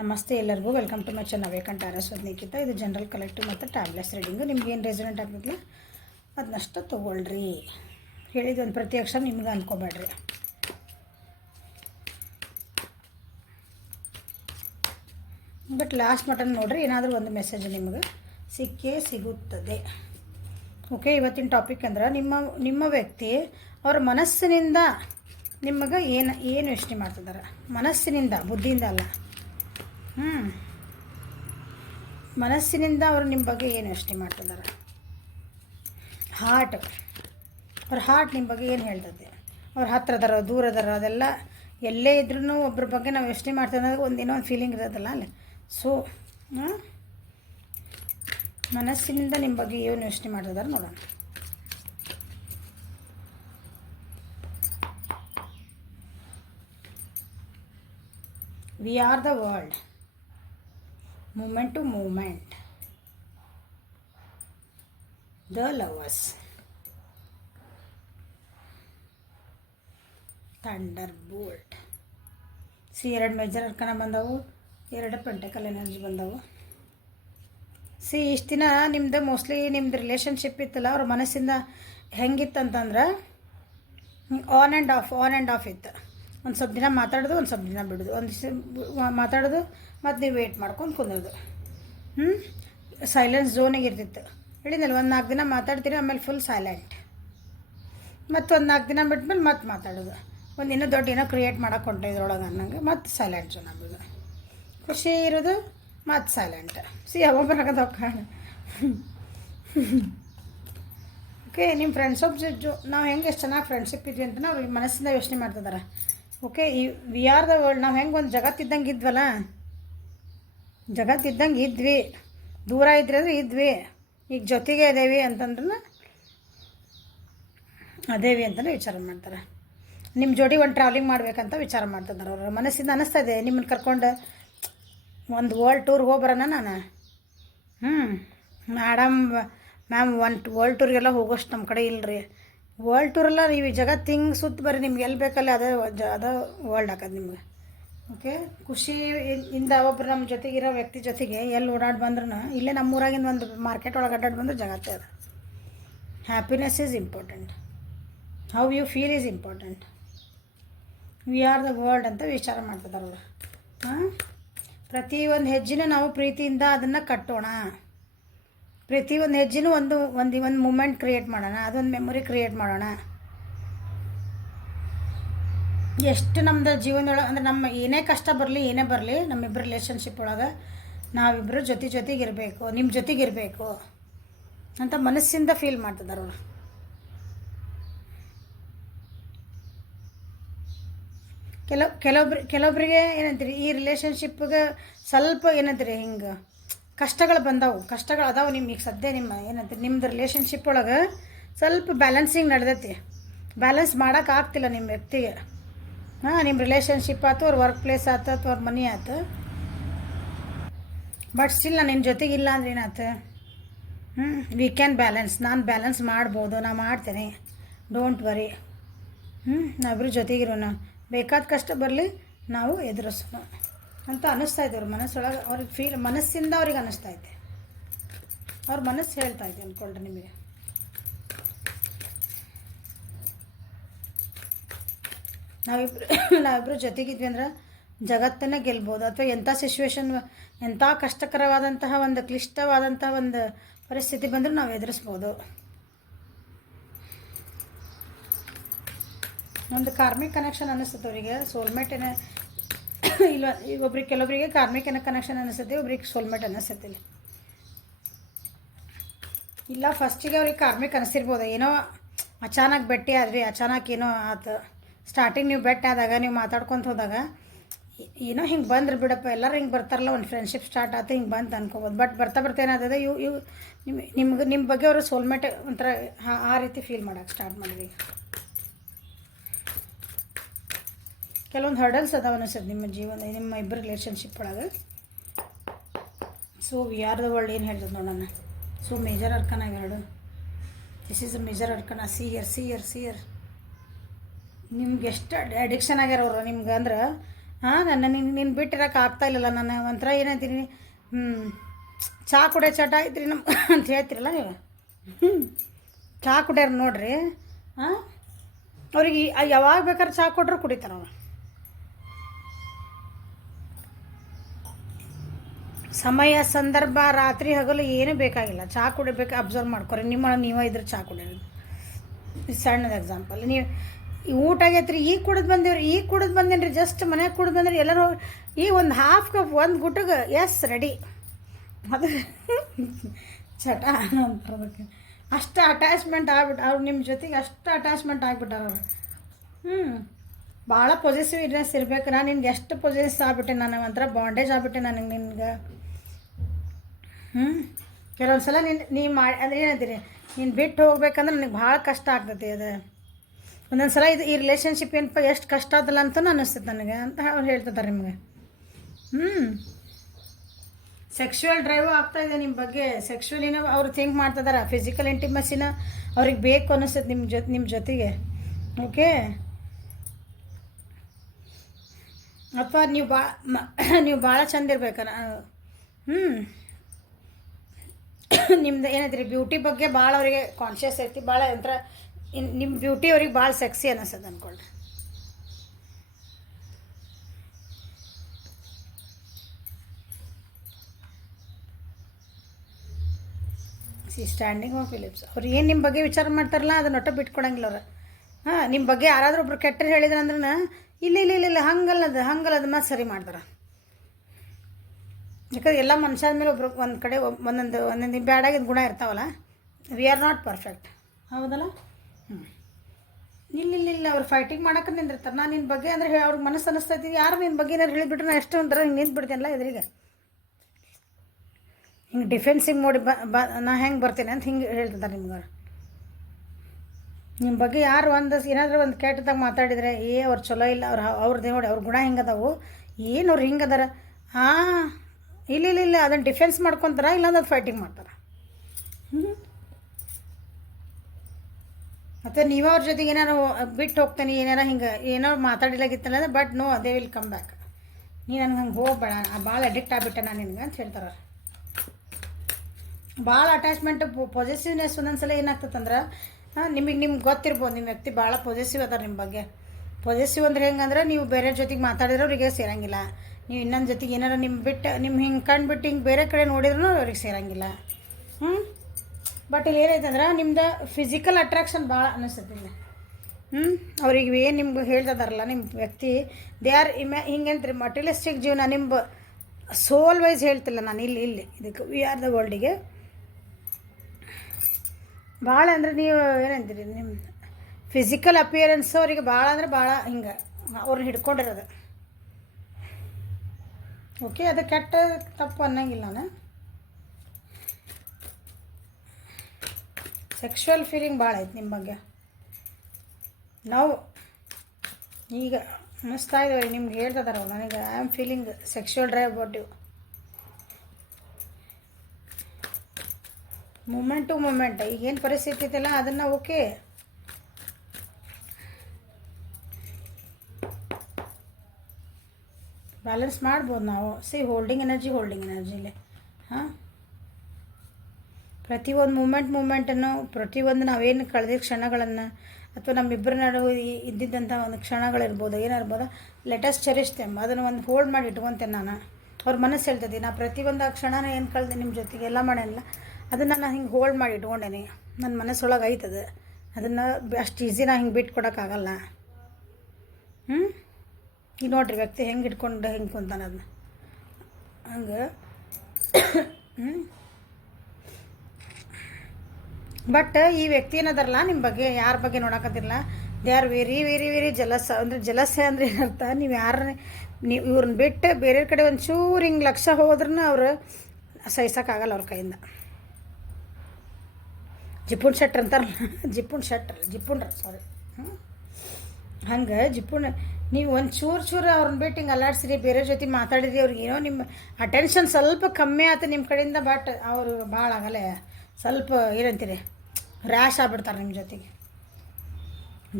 ನಮಸ್ತೆ ಎಲ್ಲರಿಗೂ welcome to my channel ಕಂಟಾರ ನಿಖಿತ ಇದು ಜನರಲ್ ಕಲೆಕ್ಟಿವ್ ಮತ್ತು ಟ್ಯಾಬ್ಲೆಟ್ಸ್ ರೀಡಿಂಗು ನಿಮ್ಗೆ ಏನು ರೆಸಿಡೆಂಟ್ ಆಗಬೇಕಲ್ಲ ಅದನ್ನಷ್ಟು ತೊಗೊಳ್ರಿ. ಹೇಳಿದೊಂದು ಪ್ರತಿ ಅಕ್ಷರ ನಿಮ್ಗೆ ಅಂದ್ಕೊಬೇಡ್ರಿ ಬಟ್ ಲಾಸ್ಟ್ ಮಟನ್ ನೋಡ್ರಿ, ಏನಾದರೂ ಒಂದು ಮೆಸೇಜ್ ನಿಮಗೆ ಸಿಕ್ಕೇ ಸಿಗುತ್ತದೆ. ಓಕೆ ಇವತ್ತಿನ ಟಾಪಿಕ್ ಅಂದ್ರೆ ನಿಮ್ಮ ನಿಮ್ಮ ವ್ಯಕ್ತಿ ಅವರ ಮನಸ್ಸಿನಿಂದ ನಿಮಗೆ ಏನು ಏನು ಯೋಚನೆ ಮಾಡ್ತಿದ್ದಾರೆ ಮನಸ್ಸಿನಿಂದ, ಬುದ್ಧಿಯಿಂದ ಅಲ್ಲ. ಹ್ಞೂ ಮನಸ್ಸಿನಿಂದ ಅವರು ನಿಮ್ಮ ಬಗ್ಗೆ ಏನು ಯೋಚನೆ ಮಾಡ್ತಿದ್ದಾರೆ? ಹಾರ್ಟ್ ಅವ್ರ ಹಾರ್ಟ್ ನಿಮ್ಮ ಬಗ್ಗೆ ಏನು ಹೇಳ್ತದೆ? ಅವ್ರ ಹತ್ರದಾರ ಅದಾರ ದೂರ ಅದಾರ ಅದೆಲ್ಲ ಎಲ್ಲೇ ಇದ್ರೂ ಒಬ್ಬರ ಬಗ್ಗೆ ನಾವು ಯೋಚನೆ ಮಾಡ್ತಿದ್ದಾಗ ಒಂದು ಏನೋ ಒಂದು ಫೀಲಿಂಗ್ ಇರೋದಲ್ಲ ಅಲ್ಲಿ. ಸೊ ಮನಸ್ಸಿನಿಂದ ನಿಮ್ಮ ಬಗ್ಗೆ ಏನು ಯೋಚನೆ ಮಾಡ್ತಿದ್ದಾರೆ ನೋಡೋಣ. We are the world moment to moment the lovers thunderbolt see ಎರಡು ಮೇಜರ್ ಅರ್ಕನ ಬಂದವು. ಎರಡು ಪೆಂಟಕಲ್ ಎನರ್ಜಿ ಬಂದವು. ಸಿ ಇಷ್ಟು ದಿನ ನಿಮ್ದು ಮೋಸ್ಟ್ಲಿ ನಿಮ್ದು ರಿಲೇಷನ್ಶಿಪ್ ಇತ್ತಲ್ಲ, ಅವ್ರ ಮನಸ್ಸಿಂದ ಹೆಂಗಿತ್ತಂತಂದ್ರೆ on and off on and off ಇತ್ತು. ಒಂದು ಸ್ವಲ್ಪ ದಿನ ಮಾತಾಡೋದು, ಒಂದು ಸ್ವಲ್ಪ ದಿನ ಬಿಡೋದು. ಒಂದು ಮಾತಾಡೋದು, ಮತ್ತು ನೀವು ವೇಟ್ ಮಾಡ್ಕೊಂಡು ಕುಂದೋದು ಹ್ಞೂ ಸೈಲೆನ್ಸ್ ಝೋನಿಗೆ ಇರ್ತಿತ್ತು. ಹೇಳಿದ್ನಲ್ಲ ಒಂದು ನಾಲ್ಕು ದಿನ ಮಾತಾಡ್ತೀರಿ, ಆಮೇಲೆ ಫುಲ್ ಸೈಲೆಂಟ್ ಮತ್ತು ಒಂದು ನಾಲ್ಕು ದಿನ ಬಿಟ್ಮೇಲೆ ಮತ್ತೆ ಮಾತಾಡೋದು. ಒಂದು ಇನ್ನೂ ದೊಡ್ಡ ಏನೋ ಕ್ರಿಯೇಟ್ ಮಾಡೋಕೆ ಹೊಂಟೆ ಇದ್ರೊಳಗೆ ಅನ್ನಂಗೆ, ಮತ್ತೆ ಸೈಲೆಂಟ್ ಝೋನ್ ಆಗೋದು ಖುಷಿ ಇರೋದು, ಮತ್ತು ಸೈಲೆಂಟ್ ಸಿ ಯಾವ ಬರೋದು ಕಾಣ ಓಕೆ ನಿಮ್ಮ ಫ್ರೆಂಡ್ಸ್ ಜೊ ನಾವು ಹೆಂಗೆ ಎಷ್ಟು ಚೆನ್ನಾಗಿ ಫ್ರೆಂಡ್ಶಿಪ್ ಇದ್ವಿ ಅಂತ ನಾವು ಮನಸ್ಸಿಂದ ಯೋಚನೆ ಮಾಡ್ತಿದ್ದಾರೆ ಓಕೆ, ಈ ವಿ ಆರ್ ದ ವರ್ಲ್ಡ್ ನಾವು ಹೆಂಗೆ ಒಂದು ಜಗತ್ತಿದ್ದಂಗೆ ಇದ್ವಲ್ಲ? ಜಗತ್ತಿದ್ದಂಗೆ ಇದ್ವಿ. ದೂರ ಇದ್ರೆ ಅಂದ್ರೆ ಇದ್ವಿ. ಈಗ ಜೊತೆಗೆ ಅದೇವಿ ಅಂತಂದ್ರೆ ಅದೇವಿ ಅಂತಲೇ ವಿಚಾರ ಮಾಡ್ತಾರೆ. ನಿಮ್ಮ ಜೋಡಿ ಒಂದು ಟ್ರಾವೆಲಿಂಗ್ ಮಾಡ್ಬೇಕಂತ ವಿಚಾರ ಮಾಡ್ತಿದ್ದಾರೆ ಅವ್ರ. ಮನಸ್ಸಿಂದ ಅನ್ನಿಸ್ತಾ ಇದೆ ನಿಮ್ಮನ್ನು ಕರ್ಕೊಂಡು ಒಂದು ವರ್ಲ್ಡ್ ಟೂರ್ಗೆ ಹೋಗ್ಬರೋಣ ನಾನು? ಹ್ಞೂ ಮೇಡಮ್ ಮ್ಯಾಮ್ ಒಂದು ವರ್ಲ್ಡ್ ಟೂರ್ಗೆಲ್ಲ ಹೋಗೋಷ್ಟು ನಮ್ಮ ಕಡೆ ಇಲ್ಲರಿ ವರ್ಲ್ಡ್ ಟೂರೆಲ್ಲ ನೀವು ಈ ಜಗತ್ತು ಹಿಂಗೆ ಸುತ್ತ ಬರ್ರಿ, ನಿಮ್ಗೆ ಎಲ್ಲಿ ಬೇಕಲ್ಲ ಅದೇ ಜ, ಅದೇ ವರ್ಲ್ಡ್ ಹಾಕೋದು ನಿಮ್ಗೆ. ಓಕೆ ಖುಷಿ ಇಂದ ಒಬ್ರು ನಮ್ಮ ಜೊತೆಗಿರೋ ವ್ಯಕ್ತಿ ಜೊತೆಗೆ ಎಲ್ಲಿ ಓಡಾಡಿ ಬಂದ್ರೂ ಇಲ್ಲೇ ನಮ್ಮೂರಾಗಿಂದ ಒಂದು ಮಾರ್ಕೆಟ್ ಒಳಗೆ ಅಡ್ಡಾಡಿ ಬಂದ್ರೆ ಜಗತ್ತೇ ಅದು. Happiness is important how you feel is important we are the world ಅಂತ ವಿಚಾರ ಮಾಡ್ತಿದ್ದಾರೆ ಅವರು. ಹಾಂ? ಪ್ರತಿ ಒಂದು ಹೆಜ್ಜೆನೂ ನಾವು ಪ್ರೀತಿಯಿಂದ ಅದನ್ನು ಕಟ್ಟೋಣ. ಪ್ರತಿ ಒಂದು ಹೆಜ್ಜೆನೂ ಒಂದು ಒಂದು ಒಂದು ಮೂಮೆಂಟ್ ಕ್ರಿಯೇಟ್ ಮಾಡೋಣ, ಅದೊಂದು ಮೆಮೊರಿ ಕ್ರಿಯೇಟ್ ಮಾಡೋಣ. ಎಷ್ಟು ನಮ್ದು ಜೀವನದೊಳಗೆ, ಅಂದ್ರೆ ನಮ್ಮ ಏನೇ ಕಷ್ಟ ಬರಲಿ, ಏನೇ ಬರಲಿ ನಮ್ಮಿಬ್ಬರು ರಿಲೇಷನ್ಶಿಪ್ ಒಳಗೆ ನಾವಿಬ್ಬರು ಜೊತೆ ಜೊತೆಗೆ ಇರಬೇಕು ನಿಮ್ಮ ಜೊತೆಗೆ ಇರಬೇಕು ಅಂತ ಮನಸ್ಸಿಂದ ಫೀಲ್ ಮಾಡ್ತಿದ್ದಾರೆ ಅವರು. ಕೆಲವು, ಕೆಲವೊಬ್ರು ಕೆಲವೊಬ್ಬರಿಗೆ ಏನಂತೀರಿ, ಈ ರಿಲೇಷನ್ಶಿಪ್ಗೆ ಸ್ವಲ್ಪ ಏನಂತೀರಿ ಹಿಂಗೆ? ಕಷ್ಟಗಳು ಬಂದವು. ಕಷ್ಟಗಳು ಅದಾವೆ ನಿಮಗೆ. ಸದ್ಯ ನಿಮ್ಮ ಏನಂತ ನಿಮ್ಮದು ರಿಲೇಷನ್ಶಿಪ್ ಒಳಗೆ ಸ್ವಲ್ಪ ಬ್ಯಾಲೆನ್ಸಿಂಗ್ ನಡೆದೈತಿ. ಬ್ಯಾಲೆನ್ಸ್ ಮಾಡೋಕೆ ಆಗ್ತಿಲ್ಲ ನಿಮ್ಮ ವ್ಯಕ್ತಿಗೆ. ಹಾಂ, ನಿಮ್ಮ ರಿಲೇಷನ್ಶಿಪ್ ಆಯ್ತು ಅವ್ರ ವರ್ಕ್ ಪ್ಲೇಸ್ ಆಯ್ತು ಅಥವಾ ಅವ್ರ ಮನಿ ಆಯ್ತು ಬಟ್ ಸ್ಟಿಲ್ ನಾನು ನಿನ್ನ ಜೊತೆಗೆ ಇಲ್ಲ ಅಂದ್ರೆ ಏನಾಯ್ತು ಹ್ಞೂ ವಿ ಕ್ಯಾನ್ ಬ್ಯಾಲೆನ್ಸ್ ನಾನು ಬ್ಯಾಲೆನ್ಸ್ ಮಾಡ್ಬೋದು ನಾನು ಮಾಡ್ತೇನೆ. ಡೋಂಟ್ ವರಿ ಹ್ಞೂ ನಾವಿಬ್ರು ಜೊತೆಗಿರೋಣ. ಬೇಕಾದ ಕಷ್ಟ ಬರಲಿ, ನಾವು ಎದುರಿಸೋಣ. ಅಂತ ಅನ್ನಿಸ್ತಾ ಇದೆ ಅವ್ರ ಮನಸ್ಸೊಳಗೆ. ಅವ್ರಿಗೆ ಫೀಲ್ ಮನಸ್ಸಿಂದ ಅವ್ರಿಗೆ ಅನ್ನಿಸ್ತಾ ಐತೆ ಅವ್ರ ಮನಸ್ಸು ಹೇಳ್ತಾ ಇದೆ ಅಂದ್ಕೊಳ್ರಿ ನಿಮಗೆ. ನಾವಿಬ್ರು ನಾವಿಬ್ರು ಜೊತೆಗಿದ್ವಿ ಅಂದ್ರೆ ಜಗತ್ತನ್ನೇ ಗೆಲ್ಬೋದು. ಅಥವಾ ಎಂಥ ಸಿಚುವೇಶನ್ ಎಂಥ ಕಷ್ಟಕರವಾದಂತಹ ಒಂದು ಕ್ಲಿಷ್ಟವಾದಂತಹ ಒಂದು ಪರಿಸ್ಥಿತಿ ಬಂದರೂ ನಾವು ಎದುರಿಸ್ಬೋದು. ಒಂದು ಕಾರ್ಮಿಕ್ ಕನೆಕ್ಷನ್ ಅನ್ನಿಸ್ತದೆ ಅವರಿಗೆ. ಸೋಲ್ಮೇಟ್ ಏನ ಇಲ್ಲ ಈಗ ಒಬ್ರಿಗೆ ಕೆಲವೊಬ್ಬರಿಗೆ ಕಾರ್ಮಿಕ ಏನೋ ಕನೆಕ್ಷನ್ ಅನ್ನಿಸುತ್ತೆ ಒಬ್ರಿಗೆ ಸೋಲ್ಮೇಟ್ ಅನ್ನಿಸ್ತೈತಿ ಇಲ್ಲ. ಫಸ್ಟಿಗೆ ಅವ್ರಿಗೆ ಕಾರ್ಮಿಕ ಅನಿಸಿರ್ಬೋದು. ಏನೋ ಅಚಾನಕ್ ಭೇಟಿ ಆದ್ರಿ ಅಚಾನಕ್ ಏನೋ ಆತು. ಸ್ಟಾರ್ಟಿಂಗ್ ನೀವು ಭೇಟಿ ಆದಾಗ, ನೀವು ಮಾತಾಡ್ಕೊತ ಹೋದಾಗ, ಏನೋ ಹಿಂಗೆ ಬಂದ್ರೆ ಬಿಡಪ್ಪ, ಎಲ್ಲರೂ ಹಿಂಗೆ ಬರ್ತಾರಲ್ಲ, ಒಂದು ಫ್ರೆಂಡ್ಶಿಪ್ ಸ್ಟಾರ್ಟ್ ಆಯ್ತು ಹಿಂಗೆ ಬಂತ ಅನ್ಕೋಬೋದು. ಬಟ್ ಬರ್ತಾ ಬರ್ತಾ ಏನಾಗ್ತದೆ ಇವು ಇವು ನಿಮ್ಮ ನಿಮ್ಗೆ ನಿಮ್ಮ ಬಗ್ಗೆ ಅವರು ಸೋಲ್ಮೇಟ್ ಒಂಥರ ಆ- ರೀತಿ ಫೀಲ್ ಮಾಡೋಕೆ ಸ್ಟಾರ್ಟ್ ಮಾಡಿದ್ವಿ. ಕೆಲವೊಂದು ಹರ್ಡಲ್ಸ್ ಅದಾವ ಅನಿಸ್ತದೆ ನಿಮ್ಮ ಜೀವನ, ನಿಮ್ಮ ಇಬ್ಬರು ರಿಲೇಷನ್ಶಿಪ್ ಒಳಗೆ. ಸೊ ದ ವರ್ಲ್ಡ್ ಏನು ಹೇಳ್ತದೆ ನೋಡೋಣ. ಸೊ ಮೇಜರ್ ಅರ್ಕನ ಎರಡು. This is a major arcana see year see year ನಿಮ್ಗೆ ಎಷ್ಟು ಅಡಿಕ್ಷನ್ ಆಗ್ಯಾರ ಅವರು ನಿಮ್ಗೆ ಅಂದ್ರೆ ಹಾಂ ನನ್ನ ನಿನ್ನ ನಿನ್ನ ಬಿಟ್ಟಿರೋಕೆ ಆಗ್ತಾ ಇಲ್ಲಲ್ಲ ನಾನು ಒಂಥರ ಏನಂತೀನಿ? ಹ್ಞೂ ಚಹಾ ಕುಡಿಯೋ ಚಟ ಐತ್ರಿ ನಮ್ಮ ಅಂತ ಹೇಳ್ತಿರಲ್ಲ ನೀವು? ಹ್ಞೂ ಚಹಾ ಕುಡಿಯೋರು ನೋಡ್ರಿ ಹಾಂ ಅವ್ರಿಗೆ ಯಾವಾಗ ಬೇಕಾದ್ರೆ ಚಹಾ ಕೊಟ್ರು ಕುಡಿತಾರ ಸಮಯ ಸಂದರ್ಭ ರಾತ್ರಿ ಹಗಲು ಏನೂ ಬೇಕಾಗಿಲ್ಲ. ಚಹಾ ಕುಡಿಬೇಕು, ಅಬ್ಸರ್ವ್ ಮಾಡ್ಕೊರಿ. ನಿಮ್ಮ ನೀವೇ ಇದ್ರೆ ಚಹಾ ಕುಡಿಯೋದು ಸಣ್ಣದ ಎಕ್ಸಾಂಪಲ್ ನೀವು ಊಟ ಊಟ ರೀ ಈಗ ಕುಡಿದು ಬಂದೇವ್ರಿ, ಈಗ ಕುಡಿದು ಬಂದೇನಿ ರೀ ಜಸ್ಟ್ ಮನೆಗೆ ಕುಡಿದು ಬಂದ್ರಿ ಎಲ್ಲರೂ ಈ ಒಂದು ಹಾಫ್ ಕಪ್ ಒಂದು ಗುಟ್ಟಗೆ ಎಸ್ ರೆಡಿ ಅದು ಚಟ ಅದಕ್ಕೆ ಅಷ್ಟು ಅಟ್ಯಾಚ್ಮೆಂಟ್ ಆಗ್ಬಿಟ್ಟು ಅವ್ರು ನಿಮ್ಮ ಜೊತೆಗೆ ಅಷ್ಟು ಅಟ್ಯಾಚ್ಮೆಂಟ್ ಆಗಿಬಿಟ್ಟಾರ ಅವರು. ಹ್ಞೂ ಭಾಳ ಪೊಸೆಸಿವ್ನೆಸ್ ಇರ್ಬೇಕು. ನಾನು ನಿನ್ಗೆ ಎಷ್ಟು ಪೊಸೆಸ್ ಆಗ್ಬಿಟ್ಟೆ, ನಾನು ಒಂಥರ ಬಾಂಡೇಜ್ ಆಗ್ಬಿಟ್ಟೆ ನನಗೆ ನಿನ್ಗೆ ಹ್ಞೂ ಕೆಲವೊಂದು ಸಲ ನಿನ್ನ ನೀ ಮಾಡಿ ಅಂದ್ರೆ ಏನಂತೀರಿ, ನೀನು ಬಿಟ್ಟು ಹೋಗ್ಬೇಕಂದ್ರೆ ನನಗೆ ಭಾಳ ಕಷ್ಟ ಆಗ್ತೈತಿ ಅದು. ಒಂದೊಂದು ಸಲ ಇದು ಈ ರಿಲೇಷನ್ಶಿಪ್ ಏನಪ್ಪ ಎಷ್ಟು ಕಷ್ಟ ಆದಲ್ಲ ಅಂತ ಅನ್ನಿಸ್ತೈತೆ ನನಗೆ ಅಂತ ಅವ್ರು ಹೇಳ್ತಿದ್ದಾರೆ ನಿಮಗೆ. ಹ್ಞೂ ಸೆಕ್ಷುವಲ್ ಡ್ರೈವ್ ಆಗ್ತಾ ಇದೆ ನಿಮ್ಮ ಬಗ್ಗೆ. ಸೆಕ್ಷುವಲಿನ ಅವ್ರು ಥಿಂಕ್ ಮಾಡ್ತಿದಾರೆ ಫಿಸಿಕಲ್ ಇಂಟಿಮಸಿನ ಅವ್ರಿಗೆ ಬೇಕು ಅನ್ನಿಸ್ತೈತೆ ನಿಮ್ಮ ಜೊತೆ ನಿಮ್ಮ ಜೊತೆಗೆ. ಓಕೆ ಅಥವಾ ನೀವು ಬಾ ನೀವು ಭಾಳ ಚಂದ ಹ್ಞೂ ನಿಮ್ದು ಏನೈತ್ರಿ ಬ್ಯೂಟಿ ಬಗ್ಗೆ ಭಾಳ ಅವರಿಗೆ ಕಾನ್ಷಿಯಸ್ ಐತಿ ಭಾಳ ಒಂಥರ ನಿಮ್ಮ ಬ್ಯೂಟಿ ಅವ್ರಿಗೆ ಭಾಳ ಸೆಕ್ಸಿ ಅನ್ನಿಸ್ತದೆ ಅಂದ್ಕೊಳ್ರಿ ಸಿ ಸ್ಟ್ಯಾಂಡಿಂಗ್ ಆಫ್ ಫಿಲಿಪ್ಸ್ ಅವ್ರು ಏನು ನಿಮ್ಮ ಬಗ್ಗೆ ವಿಚಾರ ಮಾಡ್ತಾರಲ್ಲ, ಅದನ್ನ ಒಟ್ಟ ಬಿಟ್ಕೊಡಂಗಿಲ್ಲ ಅವ್ರು. ಹಾಂ ನಿಮ್ಮ ಬಗ್ಗೆ ಯಾರಾದರೂ ಒಬ್ರು ಕೆಟ್ಟರು ಹೇಳಿದ್ರು ಅಂದ್ರೆ ಇಲ್ಲ ಇಲ್ಲ ಇಲ್ಲ ಇಲ್ಲ ಹಂಗಲ್ಲದು ಹಂಗಲ್ಲದು ಮತ್ತೆ ಸರಿ ಮಾಡ್ತಾರೆ. ಯಾಕಂದ್ರೆ ಎಲ್ಲ ಮನುಷ್ಯ ಮೇಲೆ ಒಬ್ರು ಒಂದು ಕಡೆ ಒಂದೊಂದು ಒಂದೊಂದು ಬ್ಯಾಡಾಗಿದ್ದ ಗುಣ ಇರ್ತಾವಲ್ಲ? ವಿ ಆರ್ ನಾಟ್ ಪರ್ಫೆಕ್ಟ್ ಹೌದಲ್ಲ? ಹ್ಞೂ ಇಲ್ಲ ಇಲ್ಲ ಇಲ್ಲ ಅವ್ರು ಫೈಟಿಂಗ್ ಮಾಡಕ್ಕೆ ನಿಂದಿರ್ತಾರೆ. ನಾನು ನಿನ್ನ ಬಗ್ಗೆ ಅಂದರೆ ಅವ್ರಿಗೆ ಮನಸ್ಸು ಅನ್ನಿಸ್ತೈತಿ ಯಾರು ನಿನ್ನ ಬಗ್ಗೆ ಏನಾರು ಹೇಳಿಬಿಟ್ರೆ ನಾನು ಎಷ್ಟು ಒಂಥರ ಹಿಂಗೆ ನಿಂತ್ಬಿಡ್ತೀನಲ್ಲ ಎದುರಿಗೆ. ಹಿಂಗೆ ಡಿಫೆನ್ಸಿಂಗ್ ನೋಡಿ ಬ ಬ ನಾ ಹೆಂಗೆ ಬರ್ತೀನಿ ಅಂತ ಹಿಂಗೆ ಹೇಳ್ತಿದ್ದಾರೆ ನಿಮ್ಗೆ ನಿಮ್ಮ ಬಗ್ಗೆ ಯಾರು ಒಂದು ಏನಾದರೂ ಒಂದು ಕೆಟ್ಟದಾಗ ಮಾತಾಡಿದರೆ ಏ ಅವ್ರು ಚಲೋ ಇಲ್ಲ ಅವ್ರು ಅವ್ರದ್ದು ನೋಡಿ ಅವ್ರ ಗುಣ ಹಿಂಗದಾವು. ಏನು ಅವ್ರು ಹಿಂಗದಾರ? ಹಾಂ ಇಲ್ಲ ಇಲ್ಲ ಇಲ್ಲ ಅದನ್ನು ಡಿಫೆನ್ಸ್ ಮಾಡ್ಕೊತಾರ, ಇಲ್ಲಾಂದ್ರೆ ಅದು ಫೈಟಿಂಗ್ ಮಾಡ್ತಾರೆ. ಮತ್ತು ನೀವು ಅವ್ರ ಜೊತೆಗೆ ಏನಾರು ಬಿಟ್ಟು ಹೋಗ್ತಾನೆ, ಏನಾರ ಹಿಂಗೆ, ಏನೋ ಮಾತಾಡಿಲಾಗಿತ್ತಲ್ಲ ಬಟ್ ನೋ ಅದೇ ವಿಲ್ ಕಮ್ ಬ್ಯಾಕ್ ನೀ ನನಗೆ ಹಂಗೆ ಹೋಗ್ಬೇಡ ಭಾಳ ಅಡಿಕ್ಟ್ ಆಗ್ಬಿಟ್ಟೆ ನಾನು ನಿನ್ಗೆ ಅಂತ ಹೇಳ್ತಾರೆ ಭಾಳ ಅಟ್ಯಾಚ್ಮೆಂಟ್ ಪಾಸಿಟಿವ್ನೆಸ್ ಒಂದೊಂದ್ಸಲ ಏನಾಗ್ತದಂದ್ರೆ ನಿಮಗೆ ನಿಮ್ಗೆ ಗೊತ್ತಿರ್ಬೋದು ನಿಮ್ಮ ವ್ಯಕ್ತಿ ಭಾಳ ಪಾಸಿಟಿವ್ ಅದಾರ ನಿಮ್ಮ ಬಗ್ಗೆ. ಪೊಸೆಸಿವ್ ಅಂದ್ರೆ ಹೆಂಗಂದ್ರೆ, ನೀವು ಬೇರೆ ಜೊತೆಗೆ ಮಾತಾಡಿದ್ರೆ ಅವರಿಗೆ ಸೇರಂಗಿಲ್ಲ. ನೀವು ಇನ್ನೊಂದು ಜೊತೆಗೆ ಏನಾರ ನಿಮ್ಮ ಬಿಟ್ಟು ನಿಮ್ಮ ಹಿಂಗೆ ಕಂಡುಬಿಟ್ಟು ಹಿಂಗೆ ಬೇರೆ ಕಡೆ ನೋಡಿದ್ರೂ ಅವ್ರಿಗೆ ಸೇರಂಗಿಲ್ಲ. ಹ್ಞೂ ಬಟ್ ಇಲ್ಲಿ ಏನೈತಂದ್ರೆ ನಿಮ್ದು ಫಿಸಿಕಲ್ ಅಟ್ರಾಕ್ಷನ್ ಭಾಳ ಅನಿಸ್ತೈತಿ ಇಲ್ಲಿ. ಹ್ಞೂ ಅವ್ರಿಗೆ ಏನು ನಿಮ್ಗೆ ಹೇಳ್ತದಾರಲ್ಲ ನಿಮ್ಮ ವ್ಯಕ್ತಿ ದೇ ಆರ್ ಇಮ್ಯಾ ಹಿಂಗಂತ್ರಿ ಮಟೀರಿಯಲಿಸ್ಟಿಕ್ ಜೀವನ ನಿಮ್ಮ ಸೋಲ್ ವೈಸ್ ಹೇಳ್ತಿಲ್ಲ ನಾನು ಇಲ್ಲಿ ಇಲ್ಲಿ. ಇದಕ್ಕೆ ವಿ ಆರ್ ದ ವರ್ಲ್ಡಿಗೆ ಭಾಳ ಅಂದ್ರೆ ನೀವು ಏನಂತೀರಿ ನಿಮ್ಮ ಫಿಸಿಕಲ್ ಅಪಿಯರೆನ್ಸ್ ಅವರಿಗೆ ಭಾಳ ಅಂದ್ರೆ ಭಾಳ ಹಿಂಗೆ ಅವ್ರನ್ನ ಹಿಡ್ಕೊಂಡಿರೋದು. ಓಕೆ, ಅದು ಕೆಟ್ಟ ತಪ್ಪು ಅನ್ನಂಗಿಲ್ಲ ನಾನು ಸೆಕ್ಷುವಲ್ ಫೀಲಿಂಗ್ ಭಾಳ ಐತೆ ನಿಮ್ಮ ಬಗ್ಗೆ. ನಾವು ಈಗ ಅನ್ನಿಸ್ತಾ ಇದ್ದೀವಿ ನಿಮ್ಗೆ ಹೇಳ್ತಿದಾರ ನನಗೆ I am feeling sexual drive about you moment to moment ಈಗೇನು ಪರಿಸ್ಥಿತಿ ಇದೆಯಲ್ಲ ಅದನ್ನು ಓಕೆ ಬ್ಯಾಲೆನ್ಸ್ ಮಾಡ್ಬೋದು ನಾವು. ಸಿ ಹೋಲ್ಡಿಂಗ್ ಎನರ್ಜಿ ಹೋಲ್ಡಿಂಗ್ ಎನರ್ಜಿಲಿ ಹಾಂ? ಪ್ರತಿಯೊಂದು ಮೂಮೆಂಟ್ ಮೂಮೆಂಟನ್ನು ಪ್ರತಿಯೊಂದು ನಾವೇನು ಕಳೆದ ಕ್ಷಣಗಳನ್ನು ಅಥವಾ ನಮ್ಮಿಬ್ಬರ ನಡುವೆ ಇದ್ದಿದ್ದಂಥ ಒಂದು ಕ್ಷಣಗಳಿರ್ಬೋದು ಏನಿರ್ಬೋದು ಲೆಟಸ್ಟ್ ಚರಿಸ್ಟೆಮ್ ಅದನ್ನು ಒಂದು ಹೋಲ್ಡ್ ಮಾಡಿ ಇಟ್ಕೊತೇನೆ ನಾನು. ಅವ್ರ ಮನಸ್ಸು ಹೇಳ್ತದೆ, ನಾ ಪ್ರತಿಯೊಂದು ಆ ಕ್ಷಣನ ಏನು ಕಳೆದೆ ನಿಮ್ಮ ಜೊತೆಗೆ? ಎಲ್ಲ ಮಾಡ್ಯಾನಲ್ಲ ಅದನ್ನು ನಾನು ಹಿಂಗೆ ಹೋಲ್ಡ್ ಮಾಡಿ ಇಟ್ಕೊಂಡೇನಿ. ನನ್ನ ಮನಸ್ಸೊಳಗೆ ಐತದು ಅದನ್ನು ಅಷ್ಟು ಈಸಿ ನಾ ಹಿಂಗೆ ಬಿಟ್ಟು ಕೊಡೋಕ್ಕಾಗಲ್ಲ ಹ್ಞೂ ಈಗ ನೋಡ್ರಿ ವ್ಯಕ್ತಿ ಹೆಂಗೆ ಇಟ್ಕೊಂಡು ಹೆಂಗೆ ಕುಂತಾನ ಅದನ್ನ ಹಂಗೆ. ಬಟ್ ಈ ವ್ಯಕ್ತಿ ಏನದಾರಲ್ಲ ನಿಮ್ಮ ಬಗ್ಗೆ, ಯಾರ ಬಗ್ಗೆ ನೋಡಕತ್ತಿಲ್ಲ they are very very very jealous ಅಂದರೆ ಜಲಸೆ ಅಂದರೆ ಏನರ್ಥ? ನೀವು ಯಾರನ್ನ ನೀವು ಇವ್ರನ್ನ ಬಿಟ್ಟು ಬೇರೆ ಕಡೆ ಒಂಚೂರು ಹಿಂಗೆ ಲಕ್ಷ ಹೋದ್ರೂ ಅವರು ಸಹಿಸೋಕ್ಕಾಗಲ್ಲ ಅವ್ರ ಕೈಯಿಂದ. ಜಿಪ್ಪುಣ್ ಶೆಟ್ರ್ ಅಂತಾರಲ್ಲ ಜಿಪ್ಪುಣ್ ಶೆಟ್ರ್, ಜಿಪುಣ್ರ ಸಾರಿ ಹ್ಞೂ ಹಂಗೆ ಜಿಪುಣ ನೀವು ಒಂದು ಚೂರು ಚೂರು ಅವ್ರನ್ನ ಬಿಟ್ಟು ಹಿಂಗೆ ಅಲ್ಲಾಡ್ಸಿರಿ, ಬೇರೆ ಜೊತೆ ಮಾತಾಡಿದ್ರಿ, ಅವ್ರಿಗೆ ಏನೋ ನಿಮ್ಮ ಅಟೆನ್ಷನ್ ಸ್ವಲ್ಪ ಕಮ್ಮಿ ಆಯ್ತು ನಿಮ್ಮ ಕಡೆಯಿಂದ ಬಟ್ ಅವರು ಭಾಳ ಆಗಲ್ಲ ಸ್ವಲ್ಪ ಏನಂತೀರಿ ರ್ಯಾಶ್ ಆಗ್ಬಿಡ್ತಾರೆ ನಿಮ್ಮ ಜೊತೆಗೆ.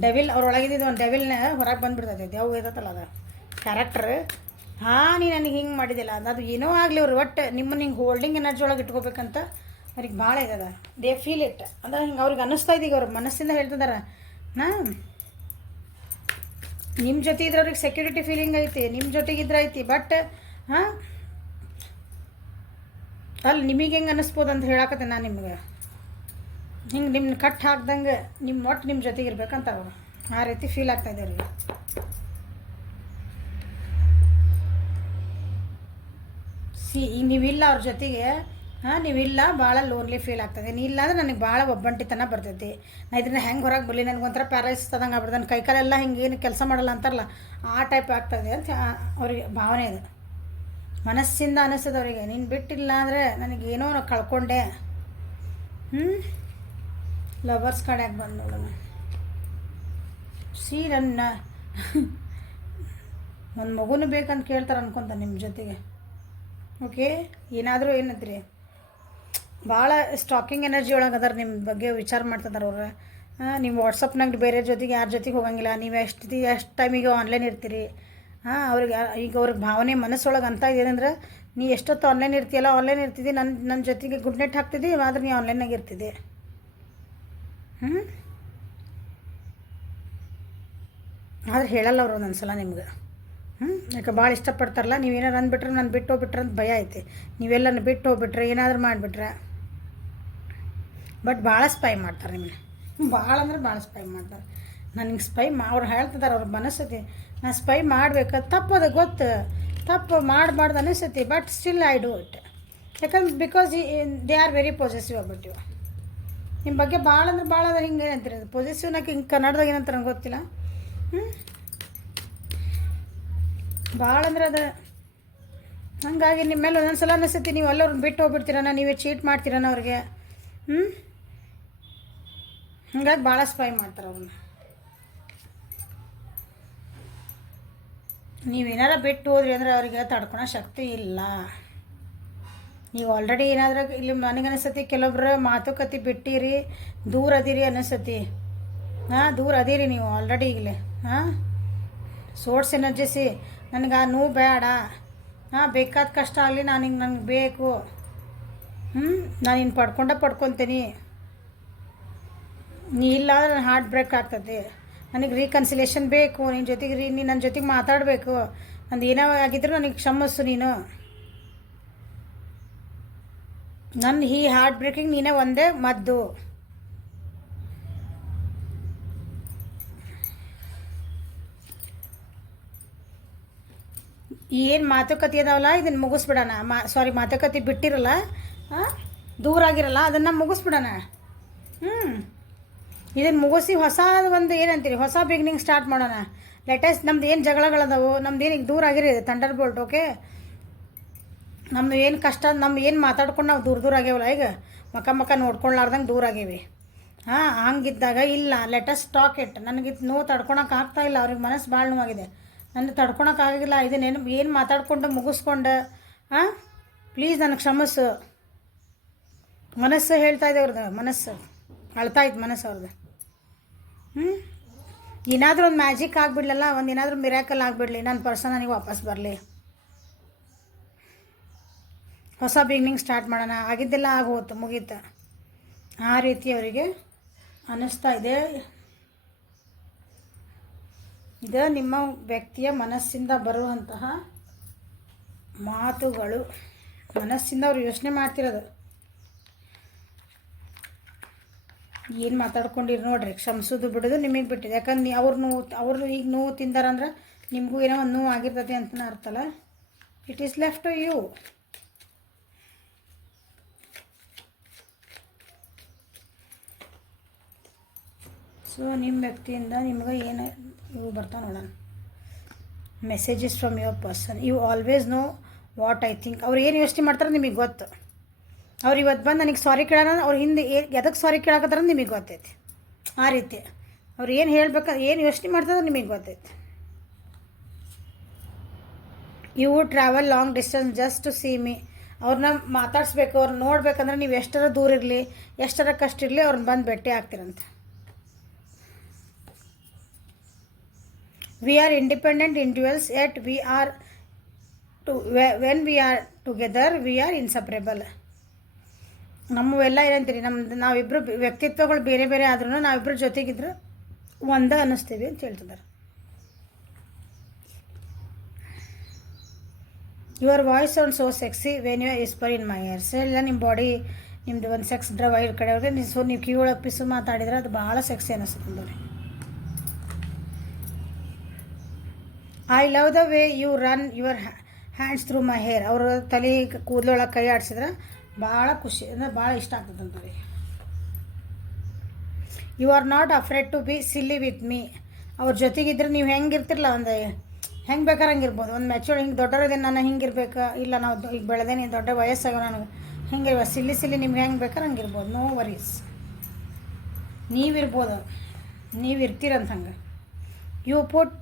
ಡೆವಿಲ್ ಅವ್ರೊಳಗಿದ್ದು ಒಂದು ಡೆವಿಲ್ನ ಹೊರಗೆ ಬಂದುಬಿಡ್ತೈತೆ ದೇವ್ ಇರತ್ತಲ್ಲ ಅದು. ಕ್ಯಾರೆಕ್ಟ್ರ್ ಹಾಂ ನೀ ನನಗೆ ಹಿಂಗೆ ಮಾಡಿದಿಲ್ಲ ಅದು ಏನೋ ಆಗಲಿ ಅವ್ರು ಒಟ್ಟು ನಿಮ್ಮನ್ನು ಹಿಂಗೆ ಹೋಲ್ಡಿಂಗ್ ಎನರ್ಜಿ ಒಳಗೆ ಇಟ್ಕೋಬೇಕಂತ ಅವ್ರಿಗೆ ಭಾಳ ಇದ ದೇ ಫೀಲ್ ಇಟ್ ಅಂದ್ರೆ ಹಿಂಗೆ ಅವ್ರಿಗೆ ಅನ್ನಿಸ್ತಾ ಇದೀಗ ಅವ್ರ ಮನಸ್ಸಿಂದ ಹೇಳ್ತಿದ್ದಾರೆ ನಾ ನಿಮ್ಮ ಜೊತೆ ಇದ್ರೆ ಅವ್ರಿಗೆ ಸೆಕ್ಯೂರಿಟಿ ಫೀಲಿಂಗ್ ಐತಿ ನಿಮ್ಮ ಜೊತೆಗಿದ್ರೆ ಐತಿ ಬಟ್ ಹಾಂ? ಅಲ್ಲಿ ನಿಮಗೆ ಹೆಂಗೆ ಅನ್ನಿಸ್ಬೋದು ಅಂತ ಹೇಳಕತ್ತೆ ನಾನು ನಿಮ್ಗೆ. ಹಿಂಗೆ ನಿಮ್ಮನ್ನ ಕಟ್ ಹಾಕ್ದಂಗೆ ನಿಮ್ಮ ಒಟ್ಟು ನಿಮ್ಮ ಜೊತೆಗೆ ಇರ್ಬೇಕಂತ ಆ ರೀತಿ ಫೀಲ್ ಆಗ್ತಾ ಇದೆ ಅವ್ರಿಗೆ. ಸಿ, ಈಗ ನೀವಿಲ್ಲ ಅವ್ರ ಜೊತೆಗೆ ಹಾಂ ನೀವಿಲ್ಲ ಭಾಳ ಲೋನ್ಲಿ ಫೀಲ್ ಆಗ್ತದೆ. ಇಲ್ಲ ಅಂದ್ರೆ ನನಗೆ ಭಾಳ ಒಬ್ಬಂಟಿತನ ಬರ್ತೈತಿ. ನಾ ಇದನ್ನ ಹೆಂಗೆ ಹೊರಗೆ ಬರಲಿ? ನನಗೆ ಒಂಥರ ತದಂಗೆ ಆದಂಗೆ ಆಗ್ಬಿಡ್ದು ನನ್ನ ಕೈಕಾಲೆಲ್ಲ ಹಿಂಗೆ ಏನು ಕೆಲಸ ಮಾಡಲ್ಲ ಅಂತಾರಲ್ಲ, ಆ ಟೈಪ್ ಆಗ್ತದೆ ಅಂತ ಅವ್ರಿಗೆ ಭಾವನೆ ಇದೆ ಮನಸ್ಸಿಂದ ಅನಿಸ್ತದೆ ಅವರಿಗೆ, ನೀನು ಬಿಟ್ಟಿಲ್ಲ ಅಂದರೆ ನನಗೇನೋ ನಾನು ಕಳ್ಕೊಂಡೆ. ಹ್ಞೂ ಲವರ್ಸ್ ಕಡೆಯಾಗಿ ಬಂದು ನೋಡೋಣ. ಸೀರನ್ನ ಒಂದು ಮಗುನು ಬೇಕಂತ ಕೇಳ್ತಾರೆ ಅನ್ಕೊಂತ ನಿಮ್ಮ ಜೊತೆಗೆ. ಓಕೆ ಏನಾದರೂ ಏನಂತ್ರಿ? ಭಾಳ ಸ್ಟಾಕಿಂಗ್ ಎನರ್ಜಿ ಒಳಗೆ ಅದಾರ ನಿಮ್ಮ ಬಗ್ಗೆ ವಿಚಾರ ಮಾಡ್ತಿದಾರೆ ಅವ್ರು. ನೀವು ವಾಟ್ಸಪ್ನಾಗ ಬೇರೆ ಜೊತೆಗೆ ಯಾರ ಜೊತೆಗೆ ಹೋಗಂಗಿಲ್ಲ. ನೀವು ಎಷ್ಟು ಎಷ್ಟು ಟೈಮಿಗೆ ಆನ್ಲೈನ್ ಇರ್ತೀರಿ? ಹಾಂ ಅವ್ರಿಗೆ ಈಗ ಅವ್ರಿಗೆ ಭಾವನೆ ಮನಸ್ಸೊಳಗೆ ಅಂತ ಏನಂದ್ರೆ ನೀ ಎಷ್ಟೊತ್ತು ಆನ್ಲೈನ್ ಇರ್ತೀಯಲ್ಲ ಆನ್ಲೈನ್ ಇರ್ತಿದ್ದಿ ನನ್ನ ನನ್ನ ಜೊತೆಗೆ ಗುಡ್ ನೈಟ್ ಹಾಕ್ತಿದ್ದಿ ಆದ್ರೆ ನೀ ಆನ್ಲೈನಾಗ ಇರ್ತಿದ್ದೆ. ಹ್ಞೂ ಆದ್ರೆ ಹೇಳಲ್ಲ ಅವರು ಒಂದೊಂದು ಸಲ ನಿಮ್ಗೆ. ಹ್ಞೂ ಯಾಕೆ ಭಾಳ ಇಷ್ಟಪಡ್ತಾರಲ್ಲ ನೀವೇನಾರು ಅಂದ್ಬಿಟ್ರೆ ನಾನು ಬಿಟ್ಟು ಹೋಗ್ಬಿಟ್ರೆ ಅಂತ ಭಯ ಐತೆ. ನೀವೆಲ್ಲ ಬಿಟ್ಟು ಹೋಗ್ಬಿಟ್ರೆ, ಏನಾದರೂ ಮಾಡಿಬಿಟ್ರೆ. ಬಟ್ ಭಾಳ ಸ್ಪೈ ಮಾಡ್ತಾರೆ ನಿಮ್ಮನ್ನ. ಭಾಳ ಅಂದ್ರೆ ಭಾಳ ಸ್ಪೈ ಮಾಡ್ತಾರೆ. ನನಗೆ ಸ್ಪೈ ಮಾ ಅವ್ರು ಹೇಳ್ತಿದ್ದಾರೆ ಅವ್ರ ಮನಸ್ಸತಿ ನಾನು ಸ್ಪೈ ಮಾಡ್ಬೇಕು ತಪ್ಪದು ಗೊತ್ತು. ತಪ್ಪು ಮಾಡಬಾರ್ದು ಅನಿಸ್ತೈತಿ but still I do it ಯಾಕಂದ್ರೆ because they are very positive ಆಗ್ಬಿಟ್ಟಿವ ನಿಮ್ಮ ಬಗ್ಗೆ ಭಾಳ ಅಂದ್ರೆ ಭಾಳ ಅಂದ್ರೆ ಹಿಂಗೆ ಏನಂತೀರಿ ಪಾಸಿಟಿವ್ನಾಗ ಹಿಂಗೆ ಕನ್ನಡದಾಗ ಏನಂತ ನಂಗೆ ಗೊತ್ತಿಲ್ಲ. ಹ್ಞೂ ಭಾಳ ಅಂದ್ರೆ ಅದು. ಹಂಗಾಗಿ ನಿಮ್ಮ ಮೇಲೆ ಒಂದೊಂದು ಸಲ ಅನಿಸ್ತೈತಿ, ನೀವು ಎಲ್ಲರೂ ಬಿಟ್ಟು ಹೋಗ್ಬಿಡ್ತೀರನ ನೀವೇ ಚೀಟ್ ಮಾಡ್ತೀರನ ಅವ್ರಿಗೆ. ಹ್ಞೂ ಹಂಗಾಗಿ ಭಾಳ ಸ್ಪೈ ಮಾಡ್ತಾರೆ ಅವ್ರನ್ನ ನೀವೇನಾರ ಬಿಟ್ಟು ಹೋದ್ರಿ ಅಂದ್ರೆ ಅವ್ರಿಗೆ ತಡ್ಕೊಳೋ ಶಕ್ತಿ ಇಲ್ಲ. ನೀವು ಆಲ್ರೆಡಿ ಏನಾದ್ರೂ ಇಲ್ಲಿ ನನಗೆ ಕೆಲವೊಬ್ರು ಮಾತುಕತೆ ಬಿಟ್ಟಿರಿ, ದೂರ ಅದೀರಿ ಅನಿಸತಿ ಹಾಂ, ದೂರ ಅದೀರಿ ನೀವು ಆಲ್ರೆಡಿ ಈಗಲೇ. ಹಾಂ ಸೋರ್ಸ್ ಎನರ್ಜಿಸಿ. ನನಗೆ ಆ ನೋವು ಬೇಡ. ಹಾಂ, ಬೇಕಾದ ಕಷ್ಟ ಆಗಲಿ ನಾನು ಹಿಂಗೆ ನನಗೆ ಬೇಕು. ಹ್ಞೂ ನಾನು ಇನ್ನು ಪಡ್ಕೊಂಡ ಪಡ್ಕೊತೀನಿ. ನೀ ಇಲ್ಲ ಅಂದ್ರೆ ನನ್ನ ಹಾರ್ಟ್ ಬ್ರೇಕ್ ಆಗ್ತದೆ. ನನಗೆ ರೀಕನ್ಸಿಲೇಷನ್ ಬೇಕು ನಿನ್ನ ಜೊತೆಗೆ ರೀ ನೀನು ನನ್ನ ಜೊತೆಗೆ ಮಾತಾಡಬೇಕು. ನಂದು ಏನೋ ಆಗಿದ್ರು ನನಗೆ ಕ್ಷಮಿಸು ನೀನು. ನನ್ನ ಈ ಹಾರ್ಟ್ ಬ್ರೇಕಿಂಗ್ ನೀನೇ ಒಂದೇ ಮದ್ದು. ಏನು ಮಾತುಕತೆ ಅದಾವಲ್ಲ? ಇದನ್ನು ಮುಗಿಸ್ಬಿಡೋಣ. ಮಾ ಸಾರಿ ಮಾತುಕತೆ ಬಿಟ್ಟಿರಲ್ಲ? ದೂರ ಆಗಿರಲ್ಲ ಅದನ್ನು ಮುಗಿಸ್ಬಿಡೋಣ. ಹ್ಞೂ ಇದನ್ನು ಮುಗಿಸಿ ಹೊಸ ಒಂದು ಏನಂತೀರಿ? ಹೊಸ ಬಿಗ್ನಿಂಗ್ ಸ್ಟಾರ್ಟ್ ಮಾಡೋಣ. ಲೇಟೆಸ್ಟ್ ನಮ್ದು ಏನು ಜಗಳಗಳದಾವು? ನಮ್ದು ಏನು ಈಗ ದೂರ ಆಗಿರಿ ಥಂಡರ್ ಬೋಲ್ಟ್ ಓಕೆ ನಮ್ದು ಏನು ಕಷ್ಟ ನಮ್ಮ ಏನು ಮಾತಾಡ್ಕೊಂಡು ನಾವು ದೂರ ದೂರ ಆಗ್ಯಾವಲ್ಲ ಈಗ? ಮಕ್ಕ ಮಕ್ಕ ನೋಡ್ಕೊಳ್ಲಾರ್ದಂಗೆ ದೂರ ಆಗೇವಿ. ಹಾಂ, ಹಂಗಿದ್ದಾಗ ಇಲ್ಲ ಲೆಟೆಸ್ಟ್ ಸ್ಟಾಕ್ ಇಟ್ ನನಗೆ ಇದು ನೋವು ತಡ್ಕೊಳಕ್ಕೆ ಆಗ್ತಾ ಇಲ್ಲ, ಅವ್ರಿಗೆ ಮನಸ್ಸು ಭಾಳ ನೋವಾಗಿದೆ. ನನಗೆ ತಡ್ಕೊಳಕ್ಕಾಗಿಲ್ಲ ಇದನ್ನೇನು ಏನು ಮಾತಾಡ್ಕೊಂಡು ಮುಗಿಸ್ಕೊಂಡು ಹಾಂ ಪ್ಲೀಸ್ ನನಗೆ ಕ್ಷಮಸ್ಸು. ಮನಸ್ಸು ಹೇಳ್ತಾ ಇದೆ ಅವ್ರದ್ದು ಮನಸ್ಸು. ಅಳ್ತಾ ಇತ್ತು ಮನಸ್ಸು ಅವ್ರದ್ದು ಹ್ಞೂ ಏನಾದರೂ ಒಂದು ಮ್ಯಾಜಿಕ್ ಆಗಿಬಿಡ್ಲಲ್ಲ, ಒಂದು ಏನಾದರೂ ಮಿರಾಕಲ್ ಆಗಿಬಿಡಲಿ ನನ್ನ ಪರ್ಸನ್ ನನಗೆ ವಾಪಸ್ ಬರಲಿ. ಹೊಸ ಬಿಗ್ನಿಂಗ್ ಸ್ಟಾರ್ಟ್ ಮಾಡೋಣ. ಆಗಿದ್ದೆಲ್ಲ ಆಗೋತು ಮುಗೀತು. ಆ ರೀತಿ ಅವರಿಗೆ ಅನ್ನಿಸ್ತಾ ಇದೆ. ಇದು ನಿಮ್ಮ ವ್ಯಕ್ತಿಯ ಮನಸ್ಸಿಂದ ಬರುವಂತಹ ಮಾತುಗಳು. ಮನಸ್ಸಿಂದ ಅವರು ಯೋಚನೆ ಮಾಡ್ತಿರೋದು. ಏನು ಮಾತಾಡ್ಕೊಂಡಿರಿ ನೋಡ್ರಿ, ಕ್ಷಮಿಸೋದು ಬಿಡೋದು ನಿಮಗೆ ಬಿಟ್ಟಿದೆ. ಯಾಕಂದ್ರೆ ನೀ ಅವ್ರು ನೋವು, ಅವ್ರು ಈಗ ನೋವು ತಿಂದಾರಂದ್ರೆ ನಿಮಗೂ ಏನೋ ಒಂದು ನೋವು ಆಗಿರ್ತದೆ ಅಂತಲೇ ಅರ್ಥಲ್ಲ it is left to you so ನಿಮ್ಮ ವ್ಯಕ್ತಿಯಿಂದ ನಿಮ್ಗೆ ಏನು ಇವು ಬರ್ತಾವೆ ನೋಡೋಣ. Messages from your person you always know what I think ಅವ್ರು ಏನು ಯೋಚನೆ ಮಾಡ್ತಾರೆ ನಿಮಗೆ ಗೊತ್ತು. ಅವ್ರು ಇವತ್ತು ಬಂದು ನನಗೆ ಸಾರಿ ಕೇಳೋಣ, ಅವ್ರು ಹಿಂದೆ ಎದಕ್ಕೆ ಸಾರಿ ಕೇಳಕತ್ತಾರ ನಿಮಗೆ ಗೊತ್ತೈತಿ. ಆ ರೀತಿ. ಅವ್ರು ಏನು ಹೇಳ್ಬೇಕ, ಏನು ಯೋಚನೆ ಮಾಡ್ತಾರೆ ನಿಮಗೆ ಗೊತ್ತೈತಿ. You travel long distance just to see me ಅವ್ರನ್ನ ಮಾತಾಡಿಸ್ಬೇಕು ಅವ್ರನ್ನ ನೋಡ್ಬೇಕಂದ್ರೆ ನೀವು ಎಷ್ಟರ ದೂರ ಇರಲಿ, ಎಷ್ಟರ ಕಷ್ಟ ಇರಲಿ ಅವ್ರನ್ನ ಬಂದು ಭೇಟಿ ಆಗ್ತೀರಂತೆ. We are independent individuals at we are two when we are together we are inseparable ನಮ್ಮವೆಲ್ಲ ಏನಂತೀರಿ ನಮ್ದು ನಾವಿಬ್ಬರು ವ್ಯಕ್ತಿತ್ವಗಳು ಬೇರೆ ಬೇರೆ ಆದ್ರೂ ನಾವಿಬ್ಬರು ಜೊತೆಗಿದ್ರೆ ಒಂದೇ ಅನ್ನಿಸ್ತೀವಿ ಅಂತ ಹೇಳ್ತಿದ್ದಾರೆ. Your voice on so sexy when you whisper in my ears ಇಲ್ಲ ನಿಮ್ಮ ಬಾಡಿ ನಿಮ್ಮದು ಒಂದು ಸೆಕ್ಸ್ ಡ್ರವ್ ಇರ್ ಕಡೆ ನೀವು ಸೊ ನೀವು ಕಿವಿ ಒಳಗೆ ಪಿಸು ಮಾತಾಡಿದ್ರೆ ಅದು ಭಾಳ ಸೆಕ್ಸಿ ಅನ್ನಿಸುತ್ತೆ ನೋಡಿ. I love the way you run your hands through my hair ಅವರು ತಲೆ ಕೂದಲೊಳಗೆ ಕೈ ಆಡಿಸಿದ್ರೆ ಭಾಳ ಖುಷಿ, ಅಂದ್ರೆ ಭಾಳ ಇಷ್ಟ ಆಗ್ತದೆ ರೀ. You are not afraid to be silly with me ಅವ್ರ ಜೊತೆಗಿದ್ರೆ ನೀವು ಹೆಂಗಿರ್ತಿರಲ್ಲ ಒಂದು ಹೆಂಗೆ ಬೇಕಾರೆ ಹಂಗೆ ಇರ್ಬೋದು. ಒಂದು ಮೆಚೂರ್ ಹಿಂಗೆ ದೊಡ್ಡವರದೇ ನಾನು ಹಿಂಗಿರ್ಬೇಕು ಇಲ್ಲ, ನಾವು ಈಗ ಬೆಳೆದೇನಿ, ದೊಡ್ಡ ವಯಸ್ಸಾಗ ನನಗೆ ಇರ್ಬೋದು ಸಿಲ್ಲಿ ಸಿಲ್ಲಿ ನಿಮ್ಗೆ ಹೆಂಗೆ ಬೇಕಾರೆ ಹಂಗೆ ಇರ್ಬೋದು. ನೋ ವರೀಸ್ ನೀವಿರ್ಬೋದು, ನೀವು ಇರ್ತೀರಂತ ಹಂಗೆ. You put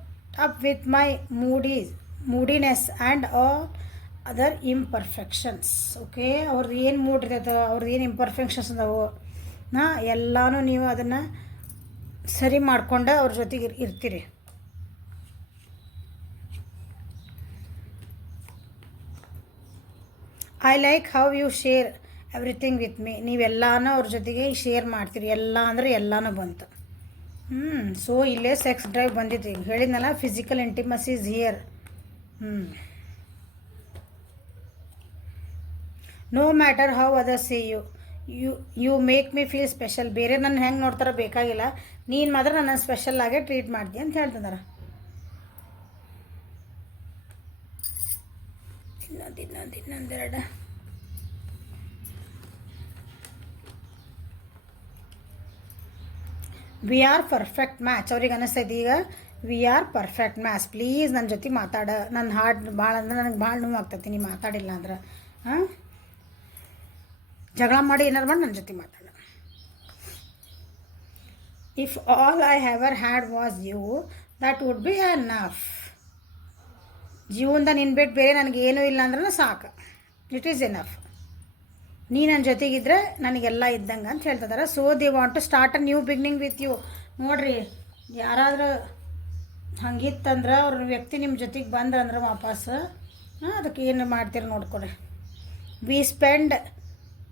up with my moodies moodiness and all other imperfections okay ಅವ್ರದ್ದು ಏನು ಮೂಡ್ ಇರ್ತೈತೆ, ಅವ್ರದ್ದು ಏನು ಇಂಪರ್ಫೆಕ್ಷನ್ಸ್ ಅದಾವು ನಾ ಎಲ್ಲಾನು ನೀವು ಅದನ್ನು ಸರಿ ಮಾಡ್ಕೊಂಡು ಅವ್ರ ಜೊತೆಗೆ ಇರ್- ಇರ್ತೀರಿ. I like how you share everything with me ನೀವೆಲ್ಲಾನು ಅವ್ರ ಜೊತೆಗೆ ಶೇರ್ ಮಾಡ್ತೀರಿ. ಎಲ್ಲ ಅಂದರೆ ಎಲ್ಲನೂ ಬಂತು. ಹ್ಞೂ ಸೊ ಇಲ್ಲೇ ಸೆಕ್ಸ್ ಡ್ರೈವ್ ಬಂದಿತ್ತು. ಈಗ ಹೇಳಿದ್ನಲ್ಲ ಫಿಸಿಕಲ್ ಇಂಟಿಮಸಿ ಇಸ್ ಹಿಯರ್ ಹ್ಞೂ no matter how other see you you you make me feel special ಬೇರೆ ನನ್ನ ಹೆಂಗೆ ನೋಡ್ತಾರ ಬೇಕಾಗಿಲ್ಲ. ನೀನು ಮಾತ್ರ ನನ್ನ ಸ್ಪೆಷಲ್ ಆಗೇ ಟ್ರೀಟ್ ಮಾಡ್ದಿ ಅಂತ ಹೇಳ್ತಿದಾರ. ಇನ್ನೊಂದು ಇನ್ನೊಂದು ಇನ್ನೊಂದೆರಡು ವಿ ಆರ್ ಪರ್ಫೆಕ್ಟ್ ಮ್ಯಾಚ್ ಅವ್ರಿಗೆ ಅನ್ನಿಸ್ತೈತಿ ಈಗ we are perfect match please ನನ್ನ ಜೊತೆ ಮಾತಾಡ. ನನ್ನ ಹಾರ್ಟ್ ಭಾಳ ಅಂದ್ರೆ ನನಗೆ ಭಾಳ ನೋವು ಆಗ್ತೈತಿ. ನೀ ಮಾತಾಡಿಲ್ಲ ಅಂದ್ರೆ. ಹಾಂ? ಜಗಳ ಮಾಡಿ ಏನಾರು ಮಾಡಿ ನನ್ನ ಜೊತೆ ಮಾತಾಡ. If all I have or had was you that would be enough ಜೀವನದ ನಿನ್ನ ಬಿಟ್ಟು ಬೇರೆ ನನಗೆ ಏನೂ ಇಲ್ಲ ಅಂದ್ರೆ ಸಾಕು. ಇಟ್ ಈಸ್ ಎನಫ್ ನೀ ನನ್ನ ಜೊತೆಗಿದ್ರೆ ನನಗೆಲ್ಲ ಇದ್ದಂಗೆ ಅಂತ ಹೇಳ್ತಿದ್ದಾರೆ so they want to start a new beginning with you ನೋಡ್ರಿ, ಯಾರಾದರೂ ಹಂಗಿತ್ತಂದ್ರೆ ಅವ್ರ ವ್ಯಕ್ತಿ ನಿಮ್ಮ ಜೊತೆಗೆ ಬಂದ್ರಂದ್ರೆ ವಾಪಸ್ ಅದಕ್ಕೆ ಏನು ಮಾಡ್ತೀರಿ ನೋಡ್ಕೊಡ್ರಿ we spend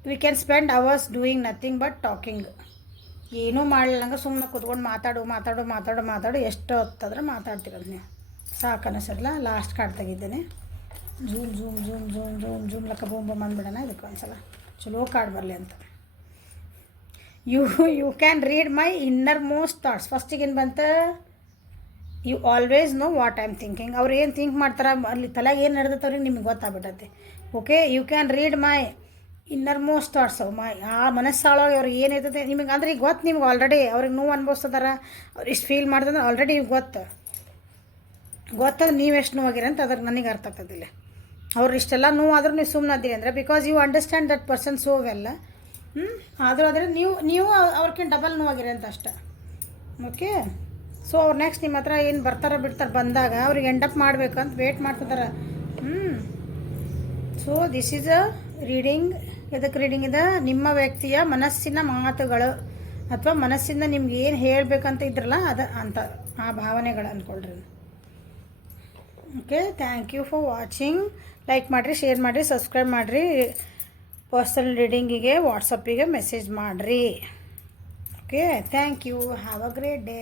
we can spend hours doing nothing but talking ಏನೂ ಮಾಡಲಿಲ್ಲಂಗೆ ಸುಮ್ಮನೆ ಕುತ್ಕೊಂಡು ಮಾತಾಡು ಮಾತಾಡು ಮಾತಾಡು ಮಾತಾಡು. ಎಷ್ಟು ಹೊತ್ತಾದ್ರೆ ಮಾತಾಡ್ತಿರೋದು ನೀವು ಸಾಕು ಅನ್ನಿಸಲ್ಲ last card ತೆಗಿದ್ದೇನೆ zoom zoom zoom zoom zoom zoom ಲಕ್ಕ ಬೂಮ್ ಬೂಮ್ ಅಂದ್ಬಿಡೋಣ ಇದಕ್ಕೆ ಒಂದ್ಸಲ. ಚಲೋ ಕಾರ್ಡ್ ಬರಲಿ ಅಂತ. You you can read my innermost thoughts ಫಸ್ಟಿಗೆ ಏನು ಬಂತ? You always know what I am thinking ಅವ್ರು ಏನು ಥಿಂಕ್ ಮಾಡ್ತಾರೆ? ಅಲ್ಲಿ ತಲೆಗೆ ಏನು ನಡೆದತ್ತವ್ರಿಗೆ ನಿಮ್ಗೆ ಗೊತ್ತಾಗ್ಬಿಟ್ಟತಿ. Okay you can read my innermost thoughts ಅವು. ಮೈ ಆ ಮನಸ್ಸಾಳೊಳಗೆ ಅವ್ರಿಗೆ ಏನಿರ್ತದೆ ನಿಮಗೆ ಅಂದ್ರೆ ಈಗ ಗೊತ್ತು ನಿಮ್ಗೆ ಆಲ್ರೆಡಿ ಅವ್ರಿಗೆ ನೋವು ಅನ್ಭವಿಸ್ತದಾರ ಅವ್ರು ಇಷ್ಟು ಫೀಲ್ ಮಾಡ್ತಂದ್ರೆ ಆಲ್ರೆಡಿ ಈಗ ಗೊತ್ತು. ಗೊತ್ತಾದ್ರೆ ನೀವು ಎಷ್ಟು ನೋವಾಗಿರಿ ಅಂತ ಅದ್ರ ನನಗೆ ಅರ್ಥ ಆಗ್ತದಿಲ್ಲ ಅವ್ರು ಇಷ್ಟೆಲ್ಲ ನೋವು ಆದರೂ ನೀವು ಸುಮ್ಮನೆ ಅದೀರಿ ಅಂದರೆ because you understand that person so well ಹ್ಞೂ ಆದರೂ ಆದರೆ ನೀವು ನೀವು ಅವ್ರಿಗಿಂತ ಡಬಲ್ ನೋವಾಗಿರಿ ಅಂತ ಅಷ್ಟೆ. ಓಕೆ ಸೊ ಅವ್ರು ನೆಕ್ಸ್ಟ್ ನಿಮ್ಮ ಹತ್ರ ಏನು ಬರ್ತಾರ ಬಿಡ್ತಾರೆ ಬಂದಾಗ ಅವ್ರಿಗೆ ಎಂಡಪ್ ಮಾಡಬೇಕು ಅಂತ ವೇಟ್ ಮಾಡ್ತಿದ್ದಾರೆ ಹ್ಞೂ so this is a reading ಎದಕ್ಕೆ ರೀಡಿಂಗ್ ಇದೆ? ನಿಮ್ಮ ವ್ಯಕ್ತಿಯ ಮನಸ್ಸಿನ ಮಾತುಗಳು ಅಥವಾ ಮನಸ್ಸಿಂದ ನಿಮ್ಗೆ ಏನು ಹೇಳಬೇಕಂತ ಇದ್ರಲ್ಲ ಅದು ಅಂತ, ಆ ಭಾವನೆಗಳು ಅಂದ್ಕೊಳ್ರಿ okay thank you for watching like ಮಾಡಿರಿ ಶೇರ್ ಮಾಡಿರಿ ಸಬ್ಸ್ಕ್ರೈಬ್ ಮಾಡಿರಿ. ಪರ್ಸನಲ್ ರೀಡಿಂಗಿಗೆ ವಾಟ್ಸಪ್ಪಿಗೆ ಮೆಸೇಜ್ ಮಾಡಿರಿ. Okay thank you have a great day